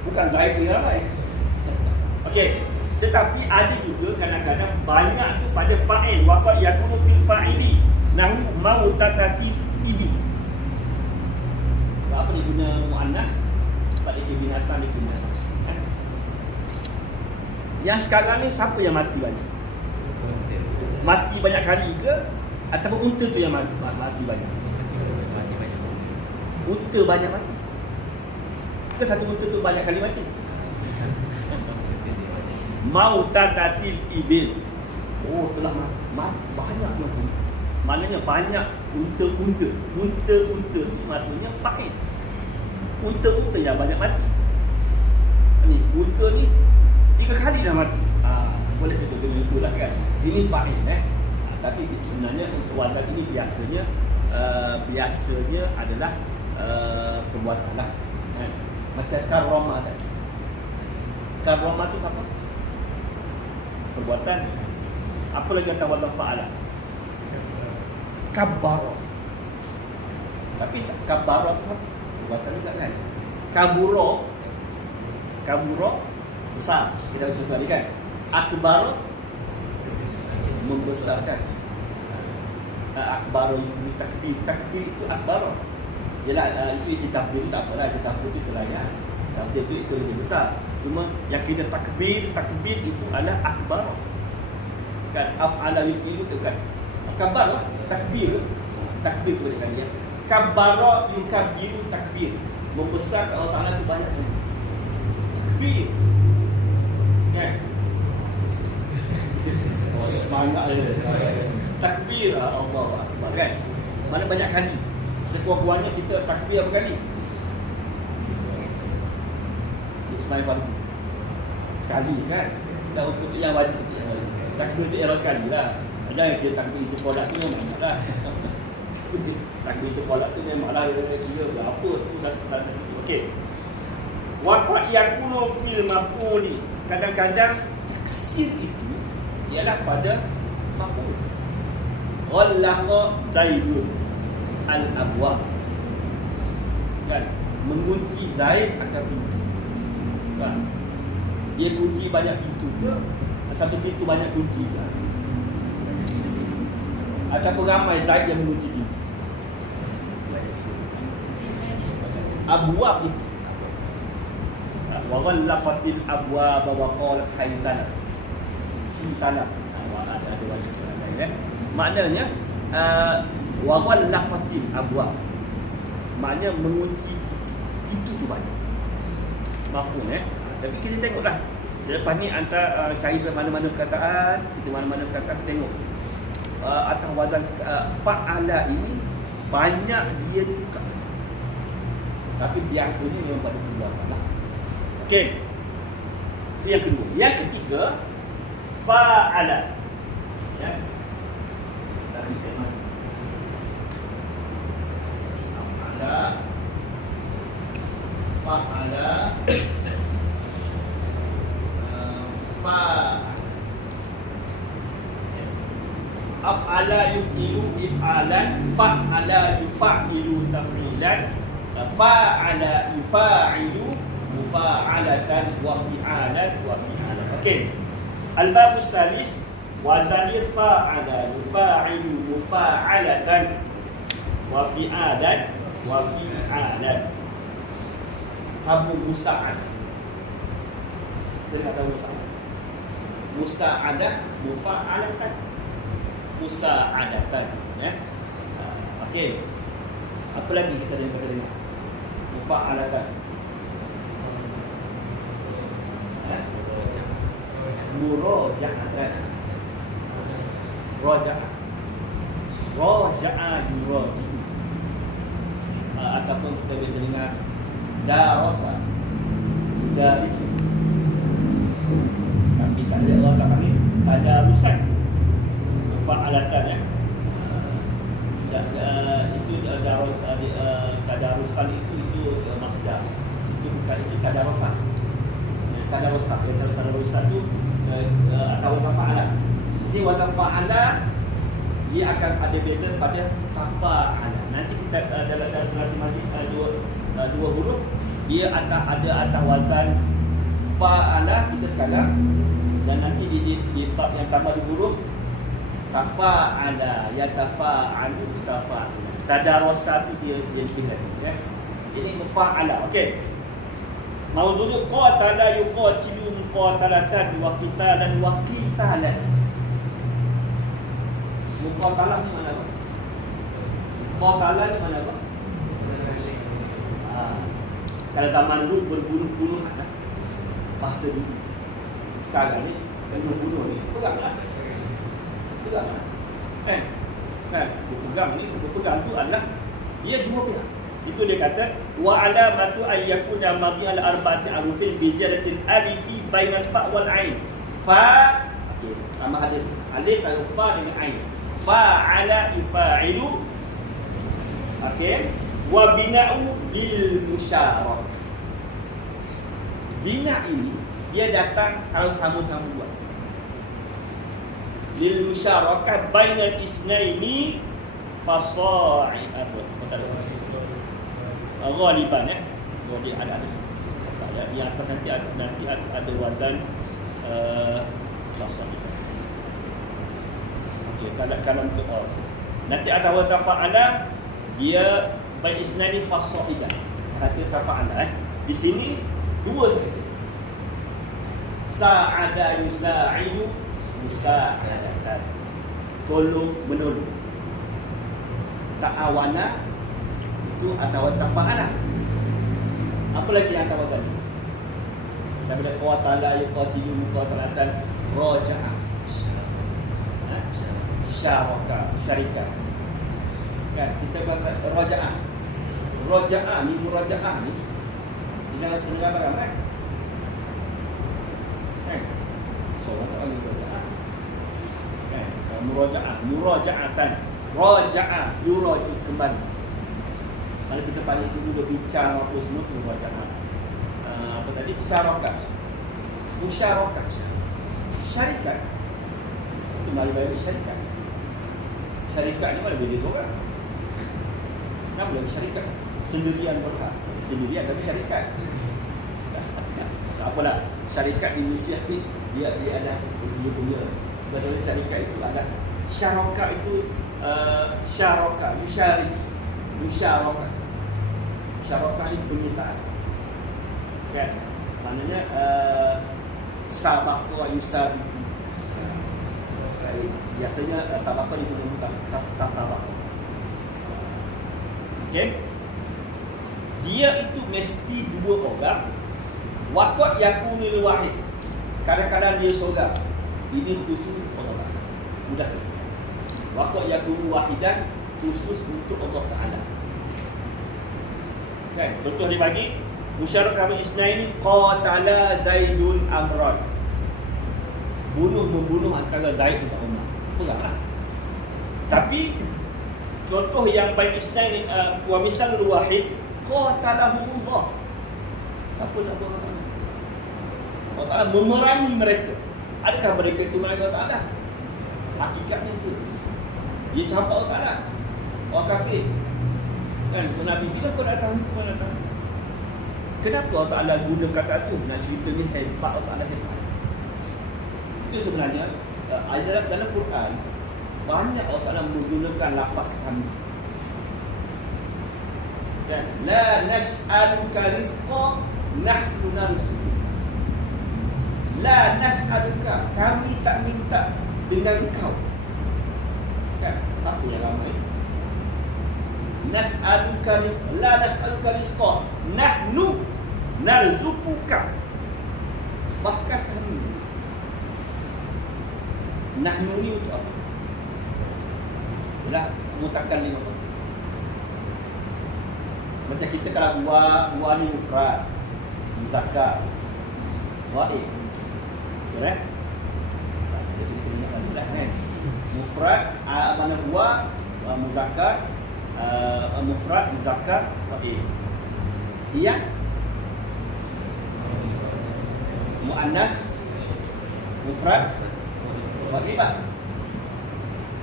Bukan Zaid yang ramai. Okey. Tetapi ada juga kadang-kadang banyak tu pada fa'il. Waqad yakunu fil fa'ili nahu mautatati ibi. Apa dia guna muannas? Sebab dia binatang, dia guna. Yang sekarang ni siapa yang mati banyak? Mati banyak kali ke? Ataupun unta tu yang mati banyak? Unta banyak mati. Ke satu unta tu banyak kali mati? Mautatatil ibil. Oh, telah mati banyak mati. Maknanya banyak unta-unta. Unta-unta ni maksudnya fa'il. Unta-unta yang banyak mati. Ni unta ni 3 kali dah mati. Boleh kita kena itulah kan. Ini fa'il tapi sebenarnya untuk wazan ini biasanya adalah perbuatan lah. Macam karoma kan. Karoma tu apa? Perbuatan. Apa lagi kata wazan fa'ala? Kabbara. Tapi kabbara tu perbuatan juga kan. Kaburo besar. Kita contoh tadi kan. Akbar membesarkan. Akbar itu takbir. Takbir itu akbar. Yalah itu isi takbir itu tak apalah. Isi takbir itu terlayan. Takbir itu lebih besar. Cuma yang kita takbir itu adalah akbar. Kan af'ala yufilu itu kan. Kabar lah, takbir kepada dia. Kabbara yukabbiru takbir. Membesarkan Allah Ta'ala itu banyak. Takbir. Kan? Banyak dia. Takbir Allah Akbar kan. Mana banyak kali. Sekurang-kurangnya kita takbir berapa kali? Ismail Fardi. Sekali kan. Dan untuk yang wajib. Takbir untuk era sekali lah. Jangan kira takbir itu kolak tu memang banyak lah. Takbir itu kolak tu memang lah. Kira berapa semua. Okey. Waqad yakunu fil maf'uli. Kadang-kadang taksir itu ialah pada maf'ul. Ghallaqa Zaidun al-abwab. Kan? Mengunci Zaid akan pintu. Kan? Dia kunci banyak pintu ke? Satu pintu banyak kunci ke? Ataupun ramai Zaid yang mengunci pintu? Abwab itu. Wa ghallaqatil abwaba wa qalat haytana. Haytana. Ada wajib lain maknanya wa ghallaqatil abwab. Maknanya mengunci pintu tu banyak. Mafhum tapi kita tengoklah. Lepas ni antara cari mana-mana perkataan, kita mana-mana perkataan kita tengok. Atas wazan fa'ala ini banyak dia tukar. Tapi biasanya memang pada keluar lah. Okey. Itu yang kedua. Yang ketiga, fa'ala. Ya. Dari firman. Fa'ala. Af'ala yuf'ilu if'alan, fa'ala yufa'ilu taf'ilan, fa'ala yufa'ilu mufa'alatan wa fi'alan wa fi'alan. Okey. Al-babus salis wa dhalil fa'ala yufa'ilu mufa'alatan wa fi'alan wa fi'alan. Kamu musa'ad. Saya kata musa'ad. Musa'adah mufa'alatan. Musa'adatan. Ya. Okey. Apa lagi kita dengar? Mufa'alatan. Muraja'atan. Raja'ah. Raja'ah yuraji'u. Ataupun kita biasa dengar darasa. Darisu. Tapi tak ada orang tak panggil tadarusan. Mufa'alatan itu tadarusan itu masdar. Itu bukan itu tadarusan. Tadarusan itu atau tafa'ala. Ini wazan fa'ala dia akan ada beza pada tafa'ala. Nanti kita dalam surah Al-Majid dua huruf dia ada atas wazan fa'ala kita sekarang dan nanti di bab yang tambah di huruf tafa'ala yatafa'alu tafa'ala. Tadarasa tu dia lebih lagi ya. Ini fa'ala. Okey. Mauzu'u qatala yuqatilu muqatalatan wa qitalan wa qitalan. Muqatalah ni mana apa? Qatala ni mana apa? Kalau zaman dulu berbunuh-bunuhan lah. Bahasa dulu. Sekarang ni bunuh-bunuh ni peganglah. Kan? Berpegang tu adalah dia dua pihak. Itu dia kata wa alamatu ayyakuna madhi al arba'ati arufin bi jaratil alifi bainal fa wal ain. Fa okey, tambah alif. Alif kalau fa dengan ain. Fa'ala ifa'ilu. Okey. Wa bina'u lil musyarak. Bina ini dia datang kalau sama-sama buat. Lil musyarakah bainal isnaini fasa'i apa? Tak ada. Ghaliban ya. Jadi ada yang atas nanti ada wazan fasa'i. Okey, kalau untuk nanti ada wazan fa'ala dia bain isnaini fasa'idah. Kata tafa'ala di sini dua saja. Sa'ada yusa'idu musa'adatan. Tolong menolong. Ta'awana itu atau tafa'ala. Apa lagi yang atau tadi? Kita bila qatala yuqatilu muqatalatan raja'a. Syaraka, syarika. Kan kita baca raja'a. Raja'a ni muraja'ah ni. Jangan dengar barang kan? Soalan tak lagi muraja'ah. Muraja'atan. Raja'a, yuraji kembali. Kalau kita balik dulu berbincang apa semua tu muraja'ah. Apa tadi? Syarakat. Musyarakat. Syarikat. Itu mari-mari syarikat. Syarikat ni mana beza seorang. Nama lagi syarikat. Sendirian berhak. Sendirian tapi syarikat. Tak apalah. Syarikat di Malaysia ni dia ada dia punya. Betul syarikat itu ada syarakat itu syarakat, musyarakah. Syarakat ni penyitaan. Kan? Maknanya sabaqa yusabiqu. Biasanya sabaqa digunakan tasabaqa. Okey? Dia itu mesti dua orang. Waqt yakunul wahid. Kadang-kadang dia seorang. Ini khusus Allah Ta'ala. Mudah. Waqt yakunul wahidan khusus untuk Allah Ta'ala. Kan? Contoh dia bagi musyarakah isnaini qatala Zaidun Amran. Membunuh antara Zaid dan Umar. Peranglah. Tapi contoh yang baik isnaini wa misalul wahid qatalahumullah. Siapa nak buat apa? Allah Ta'ala memerangi mereka. Adakah mereka itu memerangi Allah Ta'ala? Hakikatnya itu. Dia campak Allah Ta'ala. Orang kafir. Kan? Nabi kita pun datang. Kenapa Allah Ta'ala guna kata itu? Nak cerita ni hebat Allah Ta'ala hebat. Itu sebenarnya dalam Quran banyak Allah Ta'ala menggunakan lafaz kami. Dan la nas'aluka rizqa nahnu narzuq. La nas'aluka, kami tak minta dengan engkau. Kan? Siapa yang ramai? Nas'aluka rizqa, la nas'aluka rizqa nahnu narzuquka. Bahkan kami nahnu ni untuk apa? Ialah mutakan lima. Macam kita kalau buah ni mufrad, muzakkar, ghaib. Betul kan? Jadi kita ingatkan dulu kan. Mufrad mana buah, muzakkar, mufrad, muzakkar, ghaib. Iya. Muannas, mufrad, ghaib.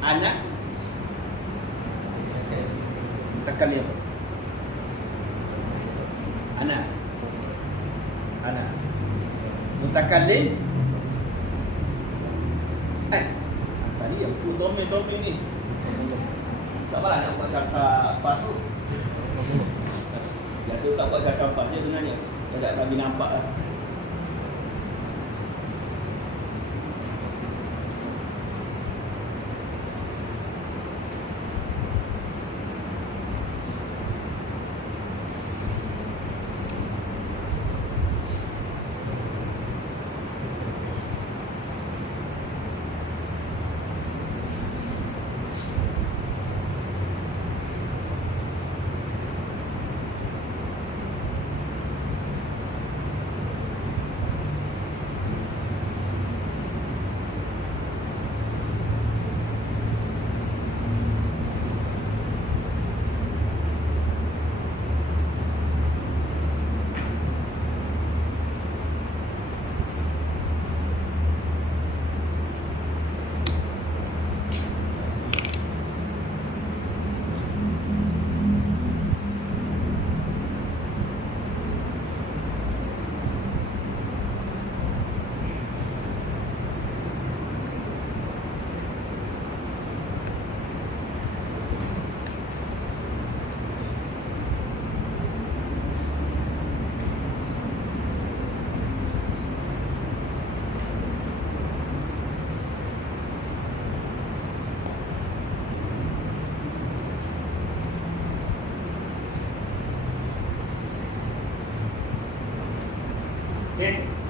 Anak mutakallim. Anak mutakallim. Tadi yang tu domain ni. Sabarlah nak buat cakap apa tu. Ya susah buat cakap apa dia sebenarnya. Tak lagi nampak lah.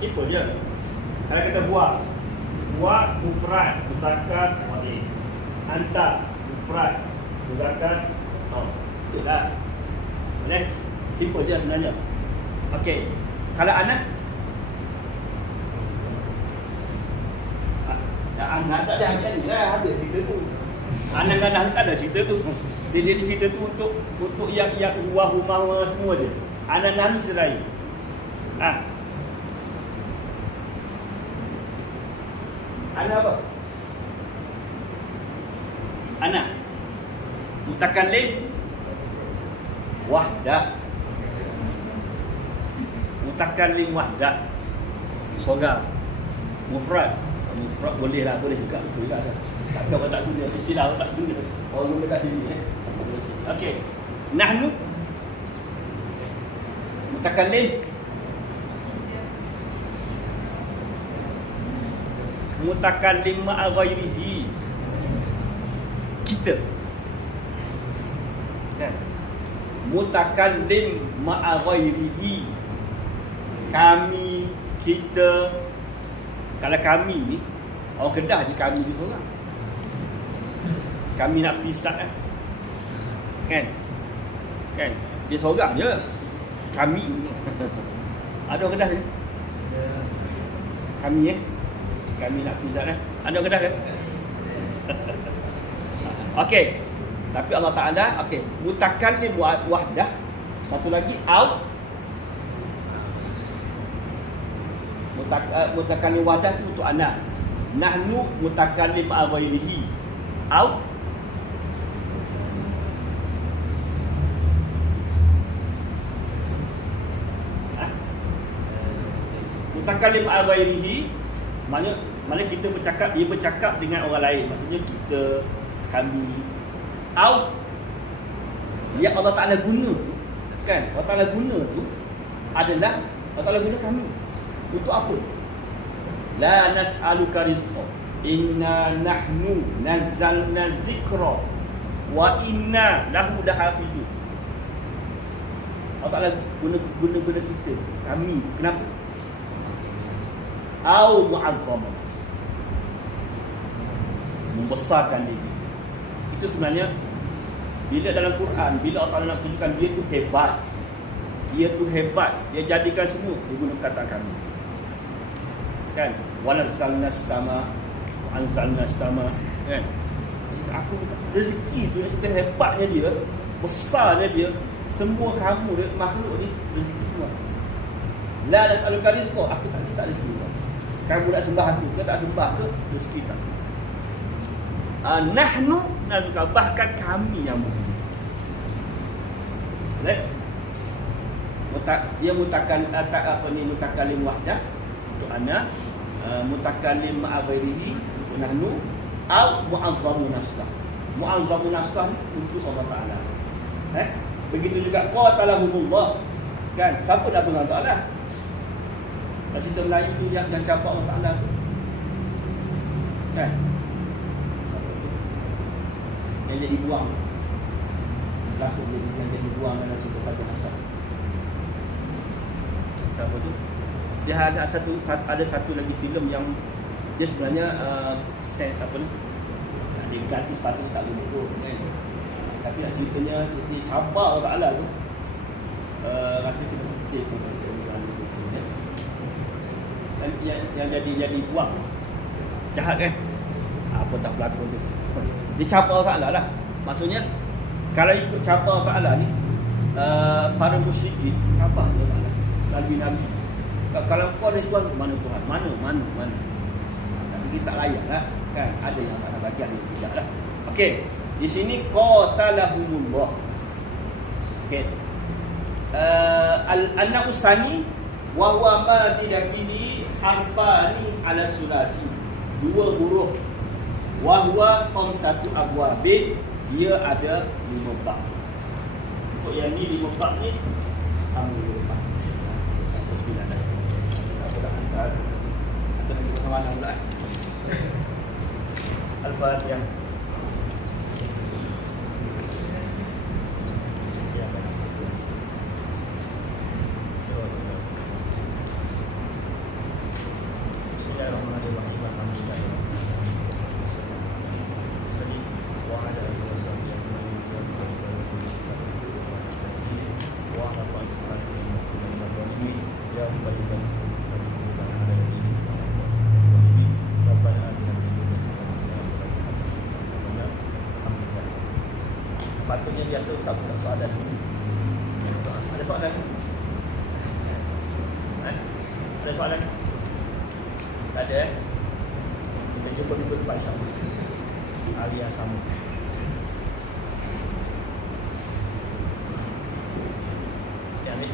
Simple je. Kalau kita buat mufrad muzakkar wahid. Anta mufrad muzakkar betul lah. Boleh? Simple je sebenarnya. Okey. Kalau anak anak tak ada hadiah ni lah, habis cerita tu. Anak-anak tak ada cerita tu. Dia cerita tu untuk yang rumah semua je. Anak-anak ni cerita lain. Anak apa? Anak mutakallim wahdah. Mutakallim wahdah. Seorang. Mufrad boleh juga, betul juga. Tak apa tak guna, istilah tak guna. Orang guna kat sini Okey. Nahnu mutakallim mutakallim ma'a ghairihi. Kita. Kan? Mutakallim ma'a ghairihi. Kami, kita. Kalau kami ni, orang Kedah je kami tu seorang. Kami nak pisat kan? Dia seorang je. Kami. Ada orang Kedah ni? Kami Kami nak pisat Ada orang Kedah kan? Okey. Tapi Allah Ta'ala, okey, mutakallim wahdah. Satu lagi au. Mutakallim wahdah tu untuk anak. Nahnu mutakallim aghairihi. Au mutakallim aghairihi mana kita bercakap, dia bercakap dengan orang lain. Maksudnya kita, kami. Au yang Allah Ta'ala guna tu, kan? Allah Ta'ala guna tu adalah Allah Ta'ala guna kami. Untuk apa? La nas'aluka rizqa. Inna nahnu nazzalna zikra wa inna lahu lahafizun. Allah Ta'ala guna kita, kami. Kenapa? Au mu'azzamah, membesarkan diri. Itu sebenarnya bila dalam Quran, bila Allah Ta'ala nak tunjukkan dia tu hebat, dia jadikan semua, dia guna perkataan kami. Kan? Wanazzalna sama, anzalna sama, kan? Aku rezeki tu, cerita hebatnya dia, besarnya dia, semua kamu dia, makhluk ni rezeki semua. La nas'aluka rizqa, aku tak minta rezeki. Kamu nak sembah aku ke tak sembah ke, rezeki tak. Nahnu nazuka, bahkan kami yang memberi rezeki. Dia mutakallim wahdah untuk anak, mutakallim ma'a ghairihi untuk nahnu, au mu'azzamu nafsah. Mu'azzamu nafsah untuk Allah Ta'ala. Begitu juga qatalahumullah. Kan? Siapa nak Allah Ta'ala? Cerita Melayu tu yang campak Allah Ta'ala tu, kan? Siapa tu? Yang jadi buang. Lakon yang jadi buang dalam cerita satu masa. Siapa tu? Dia ada satu lagi filem yang dia sebenarnya set apa ni? Dia ganti sepatutnya tak boleh tu, kan? Tapi nak ceritanya dia campak Allah Ta'ala tu. Rasanya kita penting untuk yang jadi buang. Jahat kan? Apa dah berlaku tu. Dia campur Allah Ta'ala lah. Maksudnya kalau ikut campur Allah Ta'ala ni, para musyrikin campur Allah Ta'ala, Nabi-Nabi. Kalau kau ada Tuhan, mana Tuhan? Mana? Tapi kita tak layak lah, kan? Ada yang tak nak bagian, yang tidak lah. Okey, di sini qatalahumullah. Okey, al-anna usani wa huwa ma zida fihi harfani ala sulasi, dua huruf. Wa huwa khamsatu abwabin, dia ada 5 bab. Untuk yang ni 5 bab ni sama 5 bab. Bismillah dah. Apa dah angkat? Atau nak kita sama pula. Al-Fatihah. Sepatutnya dia selesai soalan. Ada soalan? Ada soalan? Tak ada Kita jumpa di tempat sama, hari yang sama. Yang ni,